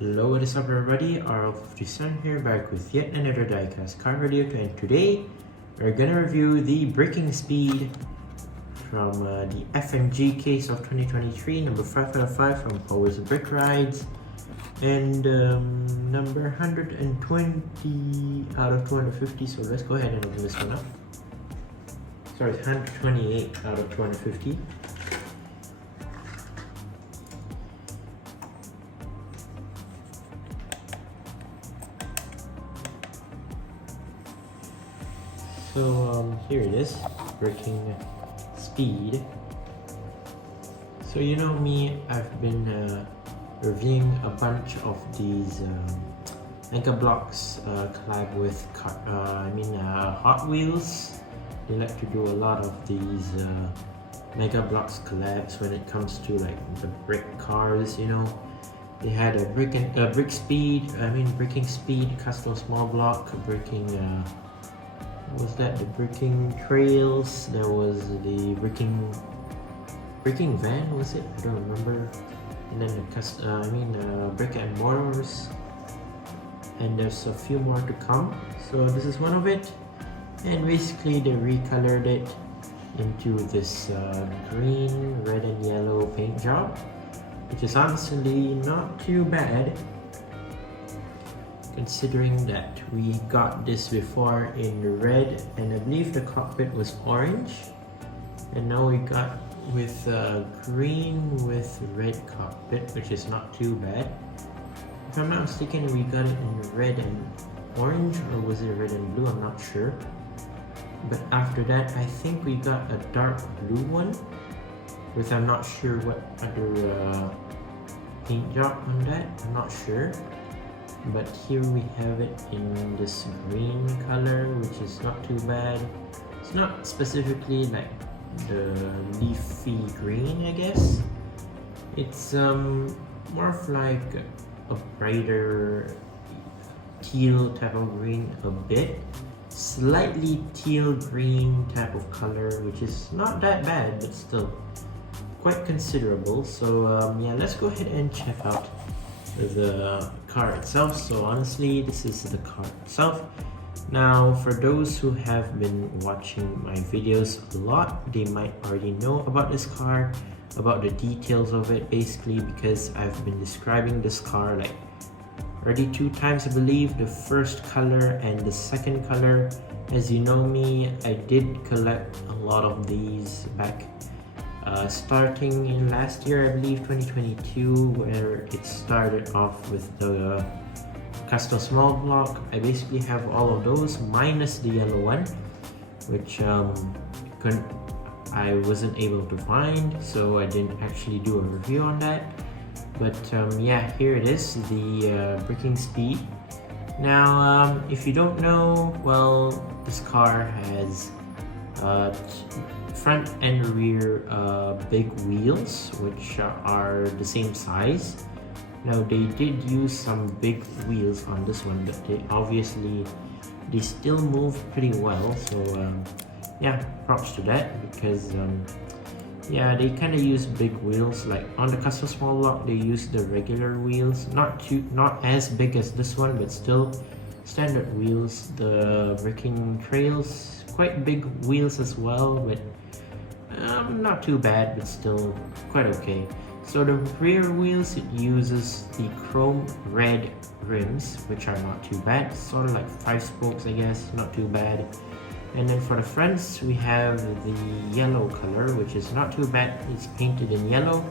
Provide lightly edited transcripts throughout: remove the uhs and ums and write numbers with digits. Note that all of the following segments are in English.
Hello, what is up everybody, RL57 here, back with yet another Diecast card video, and today we're gonna review the Brickingspeed from the FMG case of 2023, number 5 out of 5 from Hotwheels Brick Rides, and number 120 out of 250, so let's go ahead and open this one up. Sorry, 128 out of 250. So here it is, Brickingspeed. So you know me, I've been reviewing a bunch of these Mega Blocks collab with Hot Wheels. They like to do a lot of these Mega Blocks collabs when it comes to like the brick cars. You know, they had a Brickingspeed custom small block bricking. What was that? The bricking trails. There was the bricking van. Was it? I don't remember. And then the brick and mortars. And there's a few more to come. So this is one of it. And basically they recolored it into this green, red, and yellow paint job, which is honestly not too bad, considering that we got this before in red, and I believe the cockpit was orange, and now we got with green with red cockpit, which is not too bad. If I'm not mistaken, we got it in red and orange, or was it red and blue? I'm not sure. But after that, I think we got a dark blue one, with I'm not sure what other paint job on that. I'm not sure. But here we have it in this green color, which is not too bad. It's not specifically like the leafy green, I guess. It's more of like a brighter teal type of green, a bit. Slightly teal green type of color, which is not that bad, but still quite considerable. So yeah, let's go ahead and check out the car itself. So honestly, this is the car itself. Now for those who have been watching my videos a lot, they might already know about this car, about the details of it, basically because I've been describing this car like already 2 times, I believe, the first color and the second color. As you know me, I did collect a lot of these back starting in last year, I believe 2022, where it started off with the custom small block. I basically have all of those minus the yellow one, which I wasn't able to find, so I didn't actually do a review on that. But yeah, here it is, the Brickingspeed. Now if you don't know, well, this car has front and rear big wheels, which are the same size. Now they did use some big wheels on this one, but they still move pretty well. So yeah, props to that, because yeah, they kind of use big wheels. Like on the custom small block, they use the regular wheels, not as big as this one, but still standard wheels. The bricking trails, quite big wheels as well, but not too bad, but still quite okay. So the rear wheels, it uses the chrome red rims, which are not too bad, sort of like 5 spokes, I guess, not too bad. And then for the fronts, we have the yellow color, which is not too bad. It's painted in yellow.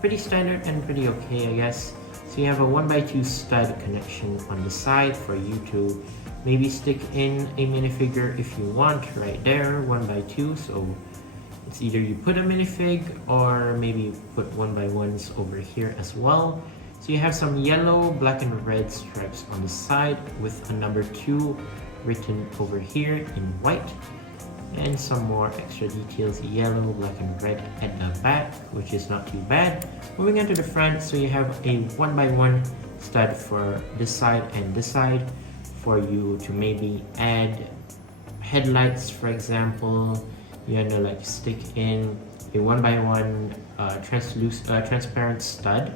Pretty standard and pretty okay, I guess. So you have a 1x2 stud connection on the side for you to maybe stick in a minifigure if you want, right there, 1x2. So it's either you put a minifig or maybe you put 1x1s over here as well. So you have some yellow, black, and red stripes on the side with a number 2 written over here in white, and some more extra details, yellow, black, and red at the back, which is not too bad. Moving on to the front, so you have a 1x1 stud for this side and this side for you to maybe add headlights, for example. You want to like stick in a 1x1 transparent stud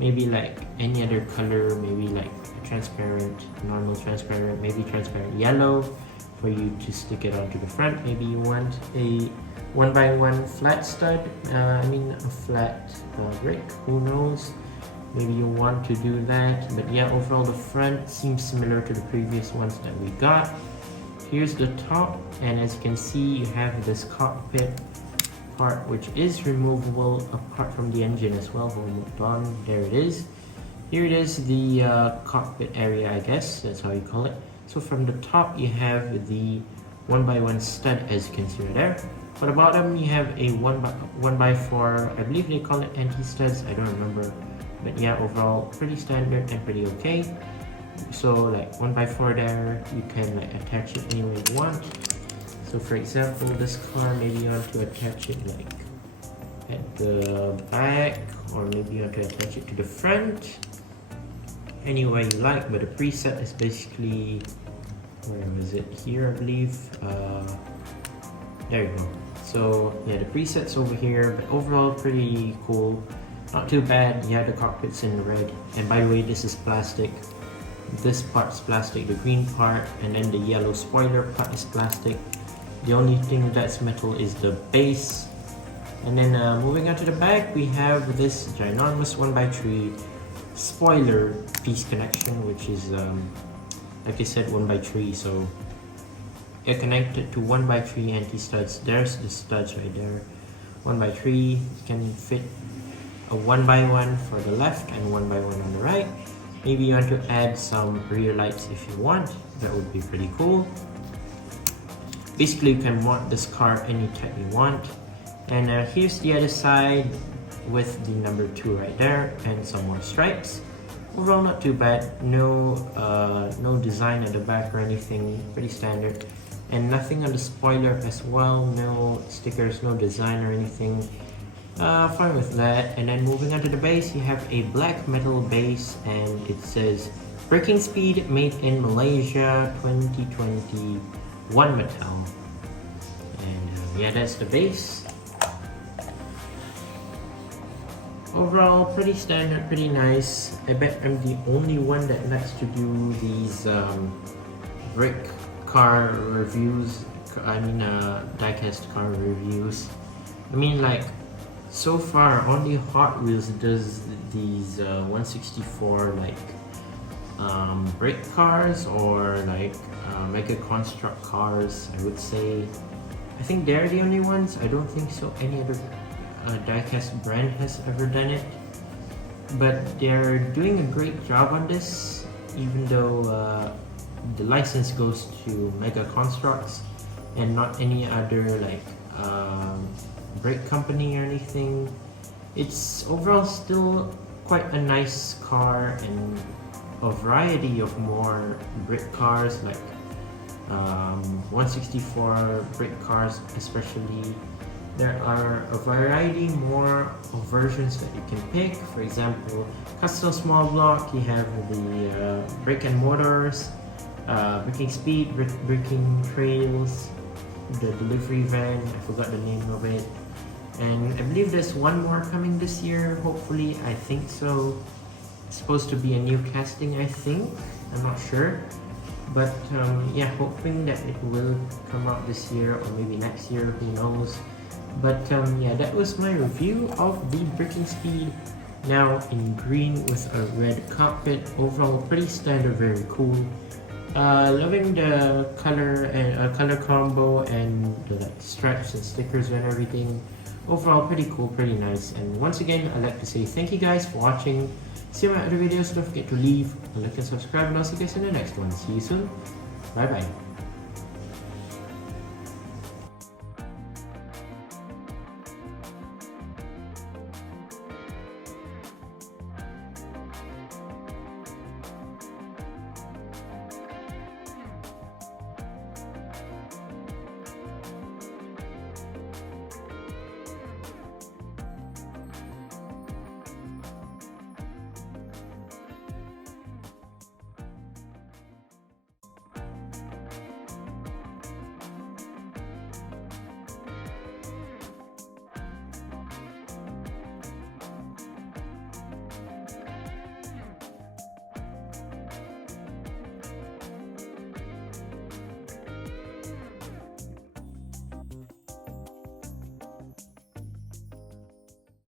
maybe like any other color, maybe like transparent, normal transparent, maybe transparent yellow for you to stick it onto the front. Maybe you want a 1x1 flat stud, a flat brick, who knows, maybe you want to do that. But yeah, overall the front seems similar to the previous ones that we got. Here's the top, and as you can see, you have this cockpit part which is removable apart from the engine as well. Hold on, there it is. Here it is, the cockpit area, I guess that's how you call it. So from the top you have the 1x1 stud, as you can see right there. For the bottom you have a 1x4, I believe they call it anti-studs, I don't remember. But yeah, overall pretty standard and pretty okay. So like 1x4 there, you can like attach it any way you want. So for example, this car, maybe you want to attach it like at the back, or maybe you want to attach it to the front, any way you like. But the preset is basically, where was it, here I believe, there you go. So yeah, the preset's over here, but overall pretty cool, not too bad. Yeah, the cockpit's in red, and by the way, this is plastic. This part's plastic, the green part, and then the yellow spoiler part is plastic. The only thing that's metal is the base. And then moving on to the back, we have this ginormous 1x3 spoiler piece connection, which is like I said, 1x3, so it connected to 1x3 anti-studs. There's the studs right there. 1x3 can fit a 1x1 for the left and 1x1 on the right. Maybe you want to add some rear lights if you want, that would be pretty cool. Basically, you can mount this car any type you want. And here's the other side with the number 2 right there and some more stripes. Overall, not too bad. No design at the back or anything, pretty standard. And nothing on the spoiler as well, no stickers, no design or anything. Fine with that. And then moving on to the base, you have a black metal base, and it says Brickingspeed, made in Malaysia, 2021 metal. And yeah, that's the base. Overall, pretty standard, pretty nice. I bet I'm the only one that likes to do these brick car reviews. Diecast car reviews. Like, so far only Hot Wheels does these 164 like brick cars, or like mega construct cars, I would say. I think they're the only ones. I don't think so any other diecast brand has ever done it, but they're doing a great job on this, even though the license goes to Mega Constructs and not any other like brake company or anything. It's overall still quite a nice car, and a variety of more brick cars, like 164 brick cars especially. There are a variety more of versions that you can pick. For example, custom small block, you have the brick and mortars, Brickingspeed, bricking trails, the delivery van, I forgot the name of it. And I believe there's one more coming this year, hopefully, I think so. It's supposed to be a new casting, I think, I'm not sure. But yeah, hoping that it will come out this year or maybe next year, who knows. But yeah, that was my review of the Brickingspeed, now in green with a red cockpit. Overall pretty standard, very cool. Loving the color and color combo and the like stripes and stickers and everything. Overall pretty cool, pretty nice. And once again, I'd like to say thank you guys for watching. See my other videos, don't forget to leave a like and subscribe, and I'll see you guys in the next one. See you soon, bye bye.